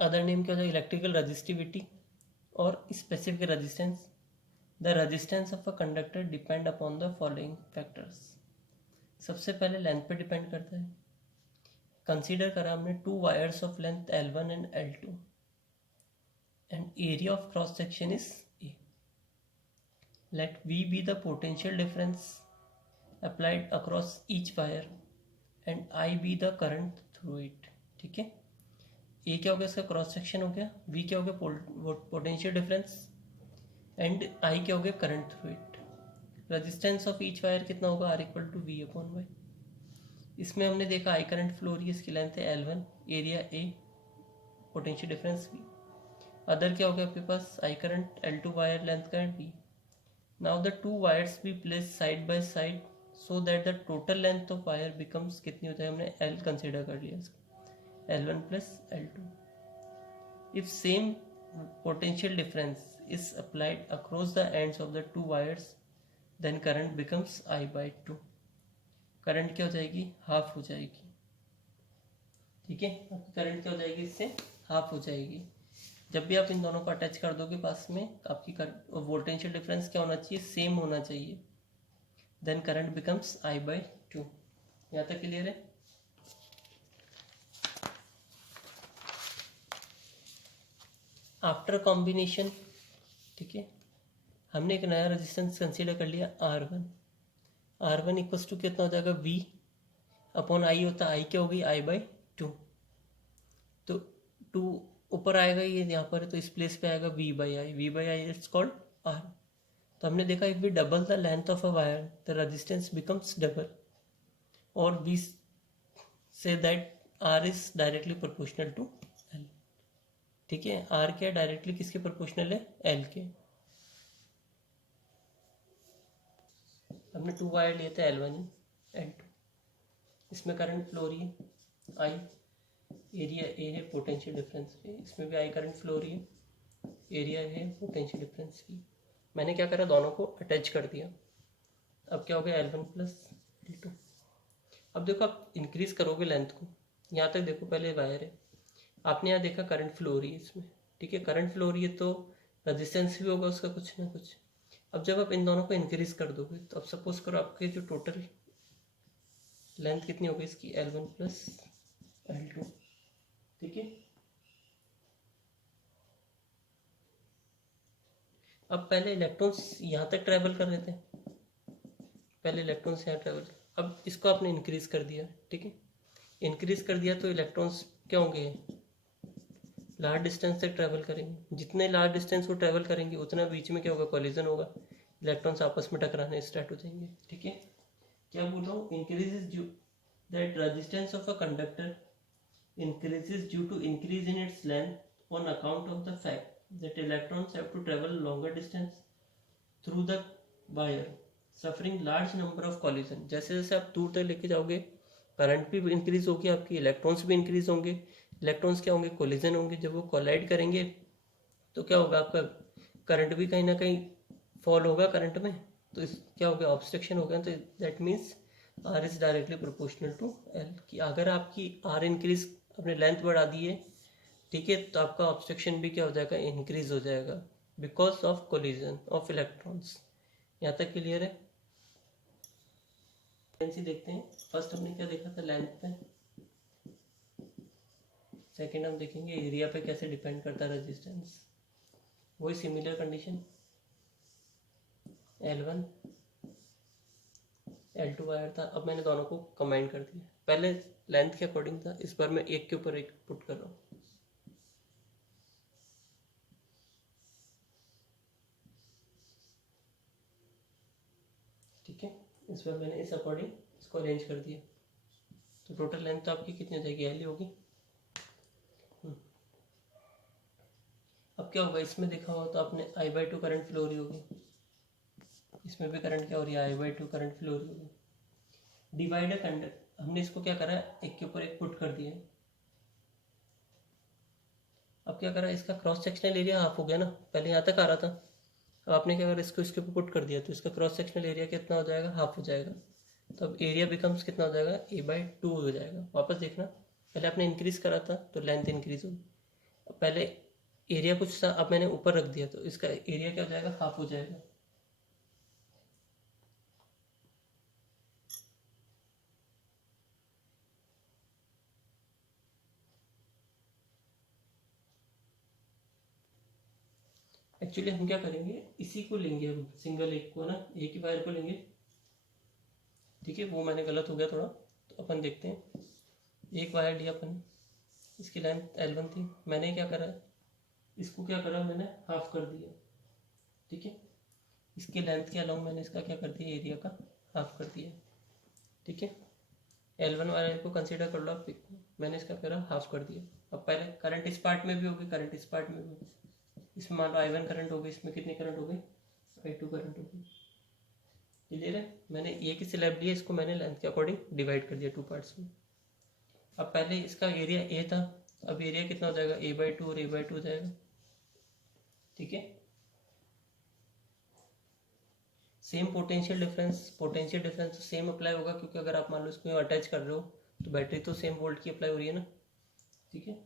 Other name क्या हो जाएगा, इलेक्ट्रिकल रजिस्टिविटी और specific resistance. The resistance of a conductor depend upon the following factors. सबसे पहले लेंथ पे डिपेंड करता है। कंसीडर करा हमने to wires of length L1 and L2 and area of cross section is A. Let V be the potential difference applied across each wire and I be the current through it. ठीक है, ए क्या हो गया, इसका cross section हो गया, we क्या हो गया पोटेंशियल डिफरेंस, एंड आई क्या हो गया current through it. Resistance of each wire कितना होगा, R equal to V upon Y. इसमें हमने देखा आई करंट फ्लो हो रही है, इसकी लेंथ है L1, area A, potential difference V. Other क्या हो गया आपके पास, I current L2 wire length current V. Now the two wires be place side by side so that the total length of wire becomes कितनी हो जाए, हमने L consider कर लिया इसका, L1 plus L2। If same potential difference is applied across the ends of the two wires, then current becomes I by 2. Current क्या हो जाएगी, हाफ हो जाएगी। ठीक है, करंट क्या हो जाएगी, इससे हाफ हो जाएगी। जब भी आप इन दोनों को अटैच कर दोगे पास में, आपकी वोल्टेंशियल डिफरेंस क्या होना चाहिए, सेम होना चाहिए। Then current becomes I by 2। यहाँ तक क्लियर है। आफ्टर कॉम्बिनेशन, ठीक है, हमने एक नया रेजिस्टेंस कंसीडर कर लिया R1। R1 इक्वल्स टू कितना हो जाएगा, V अपॉन आई होता है, आई क्या होगी, I by 2। तो 2 ऊपर आएगा ये यहाँ पर, तो इस प्लेस पे आएगा V by I it's called R। तो हमने देखा if we double the length of a wire the resistance becomes double, और we say that R is directly proportional to L। ठीक है, R क्या डायरेक्टली किसके प्रोपोर्शनल है, L के। हमने टू वायर लिए थे L1 L2, इसमें करंट फ्लो हो रही है I, एरिया ए है, पोटेंशियल डिफरेंस है, इसमें भी आई करंट फ्लो हो रही है, एरिया है, पोटेंशियल डिफरेंस की। मैंने क्या करा, दोनों को अटैच कर दिया। अब क्या हो गया, L1 प्लस L2। अब देखो आप इंक्रीज करोगे लेंथ को, यहाँ तक देखो पहले वायर है, आपने यहाँ देखा करंट फ्लो हो रही है इसमें। ठीक है, करंट फ्लो हो रही है तो रजिस्टेंस भी होगा उसका कुछ ना कुछ। अब जब आप इन दोनों को इंक्रीज कर दोगे, तो अब सपोज करो आपके जो टोटल लेंथ कितनी होगी इसकी, L1 प्लस L2। ठीक है, अब पहले इलेक्ट्रॉन्स यहाँ तक ट्रेवल कर रहे थे, पहले इलेक्ट्रॉन्स यहाँ ट्रेवल, अब इसको आपने इंक्रीज कर दिया। ठीक है, इंक्रीज कर दिया तो इलेक्ट्रॉन्स क्या होंगे, लार्ज डिस्टेंस तक ट्रैवल करेंगे। जितने लार्ज डिस्टेंस वो ट्रैवल करेंगे उतना बीच में क्या होगा, कॉलिजन होगा, इलेक्ट्रॉन्स आपस में टकराने स्टार्ट हो जाएंगे। ठीक है, क्या बोल रहा हूँ, increases due that resistance of a conductor increases due to increase in its length on account of the fact that electrons have to travel longer distance through the wire suffering large number of collision। जैसे जैसे आप दूर तक लेके जाओगे, current भी increase होगी आपकी, इलेक्ट्रॉन्स भी इंक्रीज होंगे। इलेक्ट्रॉन्स क्या होंगे, कोलिजन होंगे। जब वो कोलाइड करेंगे तो क्या होगा, आपका करंट भी कहीं ना कहीं फॉल होगा करंट में, तो इस क्या हो गया, ऑब्स्ट्रक्शन हो गया। तो that means R is directly proportional to L. कि अगर आपकी आर इंक्रीज, अपने लेंथ बढ़ा दी है, ठीक है, तो आपका ऑब्स्ट्रक्शन भी क्या हो जाएगा, इंक्रीज हो जाएगा, because of collision of electrons. यहाँ तक क्लियर है। देखते हैं, फर्स्ट हमने क्या देखा था, लेंथ पे। सेकेंड हम देखेंगे एरिया पे कैसे डिपेंड करता है रेजिस्टेंस। वही similar condition, L1 L2 wire था, अब मैंने दोनों को कंबाइन कर दिया। पहले लेंथ के अकॉर्डिंग था, इस बार मैं एक के ऊपर एक पुट कर रहा हूँ। ठीक है, इस बार मैंने इस अकॉर्डिंग इसको अरेंज कर दिया, तो टोटल लेंथ तो आपकी कितनी हो जाएगी, L ही होगी। अब क्या होगा, इसमें देखा हो तो आपने I/2 करंट फ्लो हो रही होगी, इसमें भी करंट क्या हो रही है, I/2 करंट फ्लो हो रही होगी। डिवाइडर कंडक्ट, हमने इसको क्या करा, एक के ऊपर एक पुट कर दिया। अब क्या करा, इसका क्रॉस सेक्शनल एरिया हाफ हो गया ना, पहले यहाँ तक आ रहा था, अब आपने क्या करा, इसको इसके ऊपर पुट कर दिया, तो इसका क्रॉस सेक्शनल एरिया कितना हो जाएगा, हाफ हो जाएगा। तो अब एरिया बिकम्स कितना हो जाएगा, A/2 हो जाएगा। वापस देखना, पहले आपने इंक्रीज करा था तो लेंथ इंक्रीज होगी, पहले एरिया कुछ था, अब मैंने ऊपर रख दिया, तो इसका एरिया क्या हो जाएगा, हाफ हो जाएगा। एक्चुअली हम क्या करेंगे, इसी को लेंगे हम, सिंगल एक को ना, एक ही वायर को लेंगे। ठीक है, वो मैंने गलत हो गया थोड़ा, तो अपन देखते हैं। एक वायर लिया अपन, इसकी लेंथ L1 थी, मैंने क्या करा, इसको क्या करा, मैंने हाफ कर दिया। ठीक है, इसके लेंथ के अलावा मैंने इसका क्या कर दिया, एरिया का हाफ कर दिया। ठीक है, L1 वायर को कंसीडर कर लो आप, मैंने इसका करा हाफ कर दिया। अब पहले करंट इस पार्ट में भी होगी, करंट इस पार्ट में भी होगी। इसमें मान लो I1 करंट हो गई, इसमें कितनी करंट हो गई, I2 करंट हो गई। क्लियर है, मैंने एक ही स्लैब लिया, इसको मैंने लेंथ के अकॉर्डिंग डिवाइड कर दिया 2 पार्ट्स में। अब पहले इसका एरिया A था, अब एरिया कितना हो जाएगा, A/2 और A/2 हो जाएगा। ठीक है, सेम पोटेंशियल डिफरेंस तो सेम अप्लाई होगा, क्योंकि अगर आप मान लो इसको अटैच कर रहे हो तो बैटरी तो सेम वोल्ट की अप्लाई हो रही है ना। ठीक है,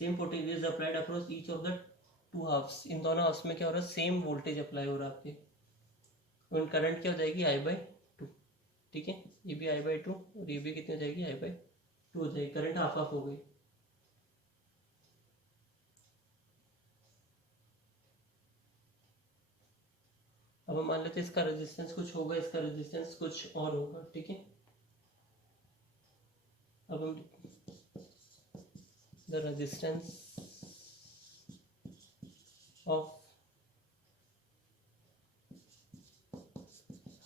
same potential is applied across each of the 2 halfs, इन दोनों हाफ्स में क्या हो रहा है, सेम वोल्टेज अप्लाई हो रहा है आपके, और करंट क्या हो जाएगी, I/2। ठीक है, ये भी I/2 और ये भी कितनी हो जाएगी, I/2 हो जाएगी, करंट हाफ हाफ हो गई। अब हम मान लेते हैं इसका रेजिस्टेंस कुछ होगा, इसका रेजिस्टेंस कुछ और होगा। ठीक है, अब हम the resistance of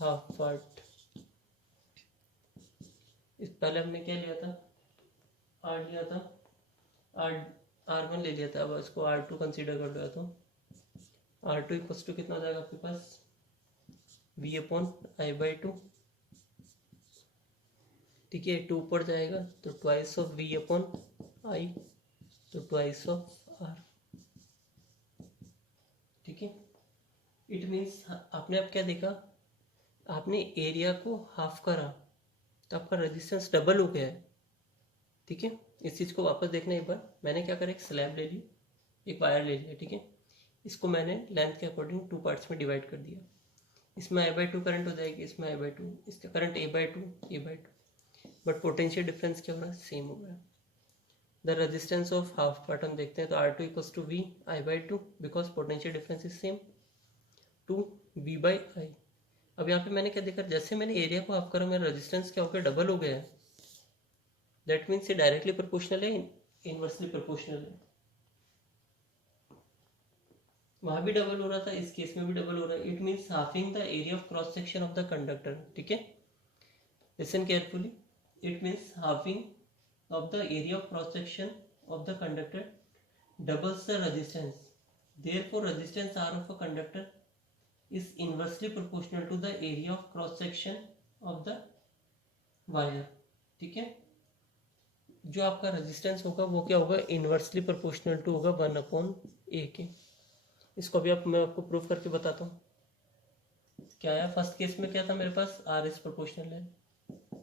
half part, इस पहले हमने क्या लिया था, R लिया था, R1 ले लिया था, अब इसको R2 कंसीडर कर लिया, तो R2 इक्वल्स टू कितना हो जाएगा आपके पास, V/I/2। ठीक है, 2 ऊपर जाएगा तो ट्वाइस ऑफ V/I, तो ट्वाइस ऑफ R। ठीक है, इट मीन्स आपने अब क्या देखा, आपने एरिया को हाफ करा तो आपका रेजिस्टेंस डबल हो गया है। ठीक है, इस चीज़ को वापस देखना एक बार, मैंने क्या करा, एक स्लैब ले ली, एक वायर ले लिया। ठीक है, इसको मैंने लेंथ के अकॉर्डिंग 2 पार्ट्स में डिवाइड कर दिया। इसमें I/2 करंट हो जाएगी, इसमें I/2, इसका current A/2, but potential difference क्या हो रहा है, सेम हो गया। The resistance of half part हम देखते हैं, तो R2 equals to V/I/2, because potential difference is same, 2V/I। अब यहाँ पे मैंने क्या देखा, जैसे मैंने एरिया को हाफ करा, मेरा रेजिस्टेंस क्या हो गया, डबल हो गया है। दैट मीन्स ये डायरेक्टली प्रोपोर्शनल है, इनवर्सली प्रोपोर्शनल है। वहां भी डबल हो रहा था, इस केस में भी डबल हो रहा है। It means halving the area of cross section of the conductor. ठीक है, listen carefully, it means halving of the area of cross section of the conductor doubles the resistance. Therefore, resistance R of a conductor is inversely proportional to the area of cross section of the wire. ठीक है, जो आपका resistance होगा वो क्या होगा, inversely proportional to होगा 1/A के। इसको भी मैं आपको प्रूव करके बताता हूँ। क्या आया, फर्स्ट केस में क्या था मेरे पास, R इज प्रोपोर्शनल है,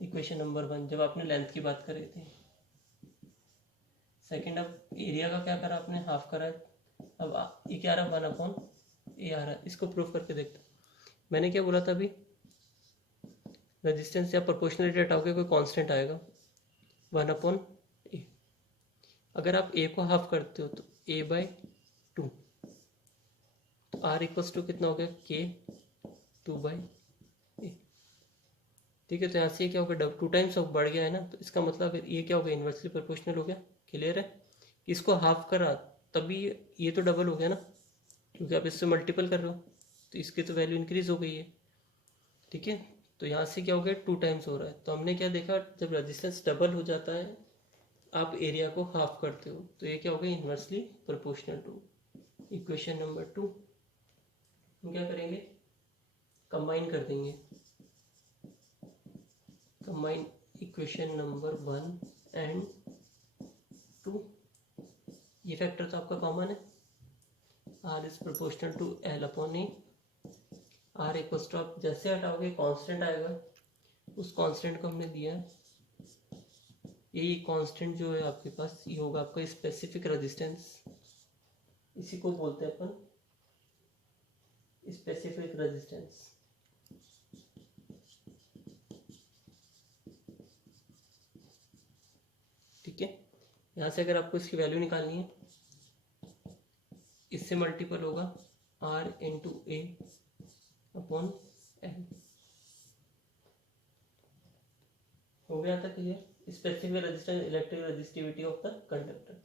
इक्वेशन नंबर 1, जब आपने लेंथ की बात करी थी। सेकेंड, अब एरिया का क्या करा आपने, हाफ करा है, अब ये क्या आ रहा, 1/A आ रहा है। इसको प्रूव करके देखते हैं। मैंने क्या बोला था अभी, रेजिस्टेंस या प्रोपोर्शनलिटी हटाओगे कोई कांस्टेंट आएगा, 1/A। अगर आप A को हाफ करते हो तो A/2, तो R इक्वल्स टू कितना हो गया, K 2/A। ठीक है, तो यहाँ से क्या हो गया, 2 टाइम्स बढ़ गया है ना, तो इसका मतलब ये क्या हो गया, इन्वर्सली प्रोपोर्शनल हो गया। क्लियर है, इसको हाफ करा तभी ये तो डबल हो गया ना, क्योंकि आप इससे मल्टीपल कर रहे हो, तो इसकी तो वैल्यू इंक्रीज हो गई है। ठीक है, तो यहाँ से क्या हो गया, 2 टाइम्स हो रहा है। तो हमने क्या देखा, जब रेजिस्टेंस डबल हो जाता है, आप एरिया को हाफ करते हो, तो ये क्या हो गया, inversely proportional to. Equation number 2 हम क्या करेंगे, कंबाइन कर देंगे, कंबाइन इक्वेशन नंबर 1 एंड 2। ये फैक्टर तो आपका कॉमन है, R is proportional to L/A। R equals to, आप जैसे हटाओगे कांस्टेंट आएगा, उस कांस्टेंट को हमने दिया है, यही कांस्टेंट जो है आपके पास, ये होगा आपका स्पेसिफिक रेजिस्टेंस। इसी को बोलते हैं अपन स्पेसिफिक रेजिस्टेंस। ठीक है, यहाँ से अगर आपको इसकी वैल्यू निकालनी है, इससे मल्टीपल होगा R इंटू ए अपॉन एल। हो गया था clear? Specific resistance electric resistivity of the conductor.